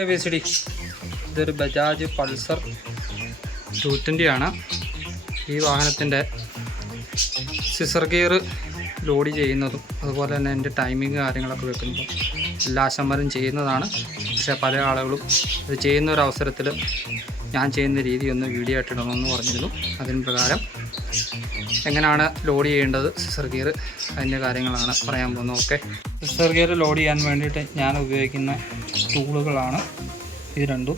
ABCD ഇതൊരു Bajaj Pulsar 220 ആണ്. ഈ വാഹനത്തിൻ്റെ സിസർ ഗിയർ ലോഡ് ചെയ്യുന്നതും അതുപോലെ തന്നെ എൻ്റെ ടൈമിങ് കാര്യങ്ങളൊക്കെ വെക്കുന്നതും എല്ലാ അശന്മാരും ചെയ്യുന്നതാണ്. പക്ഷേ പല ആളുകളും ഇത് ചെയ്യുന്ന ഒരു അവസരത്തിൽ ഞാൻ ചെയ്യുന്ന രീതി ഒന്ന് വീഡിയോ ആയിട്ടിടണമെന്ന് പറഞ്ഞിരുന്നു. അതിന് പ്രകാരം എങ്ങനെയാണ് ലോഡ് ചെയ്യേണ്ടത് സിസർ ഗിയർ അതിൻ്റെ കാര്യങ്ങളാണ് പറയാൻ പോകുന്നത്. ഓക്കെ, സിസർ ഗിയർ ലോഡ് ചെയ്യാൻ വേണ്ടിയിട്ട് ഞാൻ ഉപയോഗിക്കുന്ന ടൂളുകളാണ് ഇത് രണ്ടും.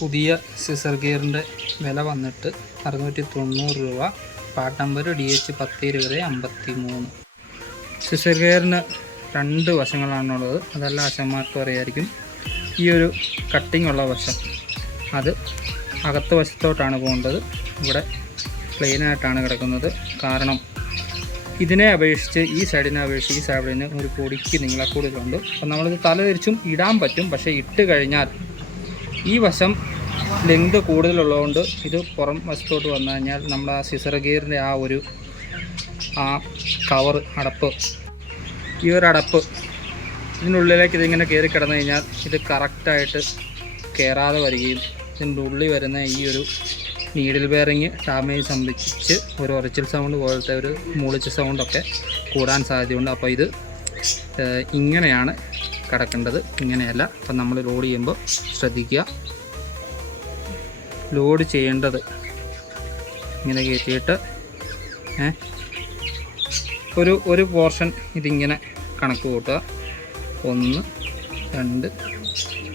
പുതിയ സിസർ ഗിയറിൻ്റെ വില വന്നിട്ട് 690 രൂപ. Part number DH102053. സിസർ ഗിയറിന് 2 വശങ്ങളാണുള്ളത്. അതെല്ലാം വശന്മാർക്കും അറിയായിരിക്കും. ഈ ഒരു കട്ടിംഗ് ഉള്ള വശം അത് അകത്ത് വശത്തോട്ടാണ് പോകേണ്ടത്. ഇവിടെ പ്ലെയിനായിട്ടാണ് കിടക്കുന്നത്. കാരണം ഇതിനെ അപേക്ഷിച്ച് ഈ സൈഡിനെ അപേക്ഷിച്ച് ഈ സൈഡിന് ഒരു പൊടിക്ക് നീളക്കൂടുതലുണ്ട്. അപ്പം നമ്മളിത് തല തിരിച്ചും ഇടാൻ പറ്റും. പക്ഷേ ഇട്ട് കഴിഞ്ഞാൽ ഈ വശം ലെങ്ത് കൂടുതലുള്ളതുകൊണ്ട് ഇത് പുറം വശത്തോട്ട് വന്നു കഴിഞ്ഞാൽ നമ്മുടെ ആ സിസർ ഗിയറിൻ്റെ ആ കവർ അടപ്പ്, ഈ ഒരു അടപ്പ് ഇതിനുള്ളിലേക്ക് ഇതിങ്ങനെ കയറി കിടന്നു കഴിഞ്ഞാൽ ഇത് കറക്റ്റായിട്ട് കയറാതെ വരികയും ഇതിൻ്റെ ഉള്ളിൽ വരുന്ന ഈ ഒരു നീഡിൽ ബെയറിങ് ഡാമേജ് സംഭവിച്ച് ഒരു ഒരച്ചിൽ സൗണ്ട് പോലത്തെ ഒരു മൂളിച്ച സൗണ്ടൊക്കെ കൂടാൻ സാധ്യതയുണ്ട്. അപ്പോൾ ഇത് ഇങ്ങനെയാണ് കിടക്കേണ്ടത്, ഇങ്ങനെയല്ല. അപ്പം നമ്മൾ ലോഡ് ചെയ്യുമ്പോൾ ശ്രദ്ധിക്കുക. ലോഡ് ചെയ്യേണ്ടത് ഇങ്ങനെ കയറ്റിയിട്ട് ഒരു പോർഷൻ ഇതിങ്ങനെ കണക്ക് കൂട്ടുക. 1 2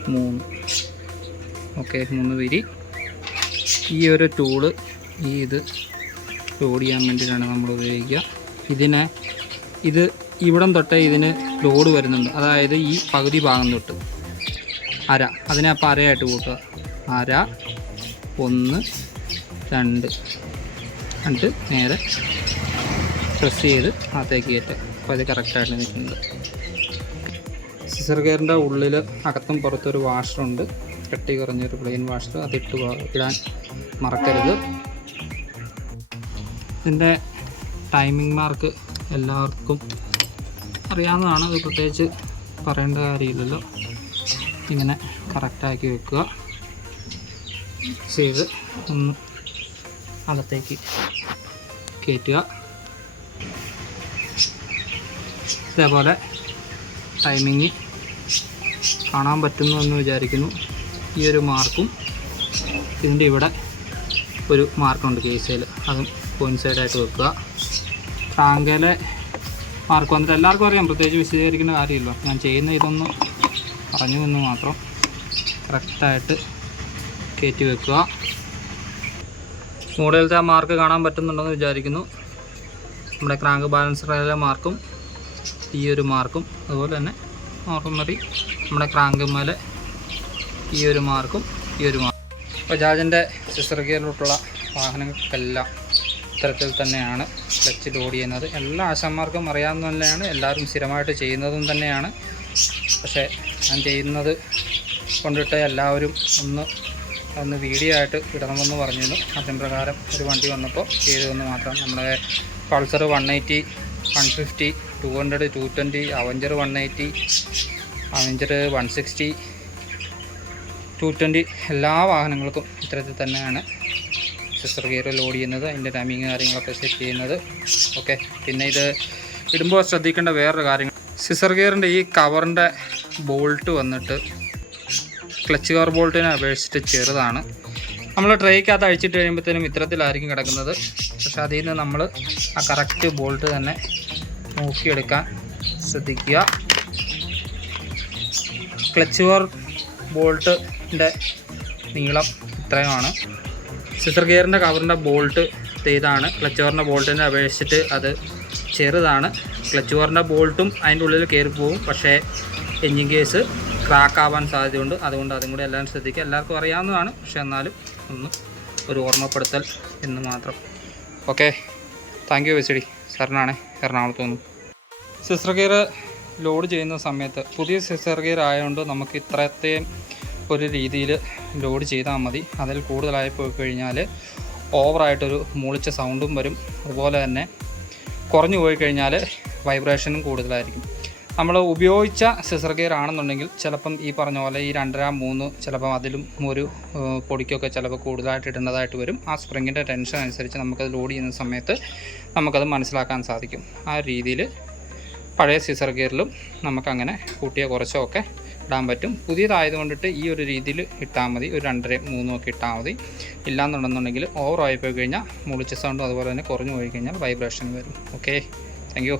3. ഓക്കെ, 3 വിരി. ഈ ഒരു ടൂള് ഇത് ലോഡ് ചെയ്യാൻ വേണ്ടിയിട്ടാണ് നമ്മൾ ഉപയോഗിക്കുക. ഇത് ഇവിടം തൊട്ടേ ഇതിന് ലോഡ് വരുന്നുണ്ട്. അതായത് ഈ പകുതി ഭാഗം തൊട്ട് അര, അതിനെ അപ്പോൾ അരയായിട്ട് കൂട്ടുക. അര 1 2 എന്നിട്ട് നേരെ പ്രസ് ചെയ്ത് അകത്തേക്ക് കയറ്റുക. അപ്പോൾ അത് കറക്റ്റായിട്ട് നിൽക്കുന്നത്. സിസർ ഗിയറിൻ്റെ ഉള്ളിൽ അകത്തും പുറത്തൊരു വാഷറുണ്ട്, കട്ടി കുറഞ്ഞൊരു പ്ലെയിൻ വാഷർ. അതിട്ട് ഇടാൻ മറക്കരുത്. ഇതിൻ്റെ ടൈമിംഗ് മാർക്ക് എല്ലാവർക്കും അറിയാവുന്നതാണ്. അത് പ്രത്യേകിച്ച് പറയേണ്ട കാര്യമില്ലല്ലോ. ഇങ്ങനെ കറക്റ്റാക്കി വെക്കുക. ചെയ്ത് ഒന്ന് അകത്തേക്ക് കയറ്റുക. ഇതേപോലെ ടൈമിങ് കാണാൻ പറ്റുന്നു എന്ന് വിചാരിക്കുന്നു. ഈ ഒരു മാർക്കും ഇതിൻ്റെ ഇവിടെ ഒരു മാർക്കുണ്ട് കേസിൽ, അതും കോയിൻസൈഡായിട്ട് വെക്കുക. ക്രാങ്കിലെ മാർക്ക് വന്നിട്ട് എല്ലാവർക്കും അറിയാം, പ്രത്യേകിച്ച് വിശദീകരിക്കേണ്ട കാര്യമില്ല. ഞാൻ ചെയ്യുന്ന ഇതൊന്ന് പറഞ്ഞു എന്ന് മാത്രം. കറക്റ്റായിട്ട് കയറ്റി വെക്കുക. മോഡലിലത്തെ ആ മാർക്ക് കാണാൻ പറ്റുന്നുണ്ടെന്ന് വിചാരിക്കുന്നു. നമ്മുടെ ക്രാങ്ക് ബാലൻസറിലെ മാർക്കും ഈ ഒരു മാർക്കും അതുപോലെ തന്നെ നോർമലി നമ്മുടെ ക്രാങ്ക് മേലെ ഈ ഒരു മാർക്കും ഈ ഒരു മാർക്കും. ബജാജിൻ്റെ സിസർ ഗിയറിലോട്ടുള്ള വാഹനങ്ങൾക്കെല്ലാം ഇത്തരത്തിൽ തന്നെയാണ് ക്ലച്ച് ലോഡ് ചെയ്യുന്നത്. എല്ലാ ആശാന്മാർക്കും അറിയാവുന്ന തന്നെയാണ്, എല്ലാവരും സ്ഥിരമായിട്ട് ചെയ്യുന്നതും തന്നെയാണ്. പക്ഷേ ഞാൻ ചെയ്യുന്നത് കൊണ്ടിട്ട് എല്ലാവരും ഒന്ന് വീഡിയോ ആയിട്ട് ഇടണമെന്ന് പറഞ്ഞിരുന്നു. അതിന് പ്രകാരം ഒരു വണ്ടി വന്നപ്പോൾ ചെയ്തതെന്ന് മാത്രം. നമ്മുടെ പൾസർ 180, 150, 200, 220, അവഞ്ചർ 180, അവഞ്ചർ 160, 220 എല്ലാ വാഹനങ്ങൾക്കും ഇത്തരത്തിൽ തന്നെയാണ് സിസർ ഗിയർ ലോഡ് ചെയ്യുന്നത്. അതിൻ്റെ ടൈമിങ് കാര്യങ്ങളൊക്കെ സെറ്റ് ചെയ്യുന്നത്. ഓക്കെ, പിന്നെ ഇത് ഇടുമ്പോൾ ശ്രദ്ധിക്കേണ്ട വേറൊരു കാര്യം, സിസർ ഗിയറിൻ്റെ ഈ കവറിൻ്റെ ബോൾട്ട് വന്നിട്ട് ക്ലച്ച് കവർ ബോൾട്ടിനെ അപേക്ഷിച്ചിട്ട് ചെറുതാണ്. നമ്മൾ ട്രേക്കകത്ത് അഴിച്ചിട്ട് കഴിയുമ്പോഴത്തേനും ഇത്തരത്തിലായിരിക്കും കിടക്കുന്നത്. പക്ഷെ അതിൽ നിന്ന് നമ്മൾ ആ കറക്റ്റ് ബോൾട്ട് തന്നെ നോക്കിയെടുക്കാൻ ശ്രദ്ധിക്കുക. ക്ലച്ച് കവർ ബോൾട്ടിൻ്റെ നീളം ഇത്രയുമാണ്. സിസർ ഗിയറിൻ്റെ കവറിൻ്റെ ബോൾട്ട് ഇതാണ്. ക്ലച്ച് കവറിൻ്റെ ബോൾട്ടിനെ അപേക്ഷിച്ചിട്ട് അത് ചെറുതാണ്. ക്ലച്ച് കവറിൻ്റെ ബോൾട്ടും അതിൻ്റെ ഉള്ളിൽ കയറി പോകും. പക്ഷേ എഞ്ചിൻ കേസ് ക്രാക്ക് ആവാൻ സാധ്യതയുണ്ട്. അതുകൊണ്ട് അതും കൂടി എല്ലാവരും ശ്രദ്ധിക്കുക. എല്ലാവർക്കും അറിയാവുന്നതാണ്, പക്ഷേ എന്നാലും ഒരു ഓർമ്മപ്പെടുത്തൽ എന്ന് മാത്രം. Okay, thank you ABCD. സാറിനാണ് എറണാകുളത്ത് നിന്നും. സിസർ ഗിയർ ലോഡ് ചെയ്യുന്ന സമയത്ത് പുതിയ സിസർ ഗിയർ ആയതുകൊണ്ട് നമുക്ക് ഇത്രത്തെയും ഒരു രീതിയിൽ ലോഡ് ചെയ്താൽ മതി. അതിൽ കൂടുതലായി പോയി കഴിഞ്ഞാൽ ഓവറായിട്ടൊരു മൂളിച്ച സൗണ്ടും വരും. അതുപോലെ തന്നെ കുറഞ്ഞു പോയി കഴിഞ്ഞാൽ വൈബ്രേഷനും കൂടുതലായിരിക്കും. നമ്മൾ ഉപയോഗിച്ച സിസർ ഗിയർ ആണെന്നുണ്ടെങ്കിൽ ചിലപ്പം ഈ പറഞ്ഞ പോലെ ഈ 2.5 3 ചിലപ്പം അതിലും ഒരു പൊടിക്കൊക്കെ ചിലപ്പോൾ കൂടുതലായിട്ട് ഇടേണ്ടതായിട്ട് വരും. ആ സ്പ്രിങ്ങിൻ്റെ ടെൻഷൻ അനുസരിച്ച് നമുക്കത് ലോഡ് ചെയ്യുന്ന സമയത്ത് നമുക്കത് മനസ്സിലാക്കാൻ സാധിക്കും. ആ രീതിയിൽ പഴയ സിസർ ഗിയറിലും നമുക്കങ്ങനെ കൂട്ടിയോ കുറച്ചോ ഒക്കെ ഇടാൻ പറ്റും. പുതിയതായത് കൊണ്ടിട്ട് ഈ ഒരു രീതിയിൽ ഇട്ടാൽ മതി, ഒരു 2.5 3 ഒക്കെ ഇട്ടാൽ മതി. ഇല്ലാന്നുണ്ടെന്നുണ്ടെങ്കിൽ ഓവറായി പോയി കഴിഞ്ഞാൽ മുളിച്ച സൗണ്ടും അതുപോലെ തന്നെ കുറഞ്ഞു പോയി കഴിഞ്ഞാൽ വൈബ്രേഷൻ വരും. Okay, thank you.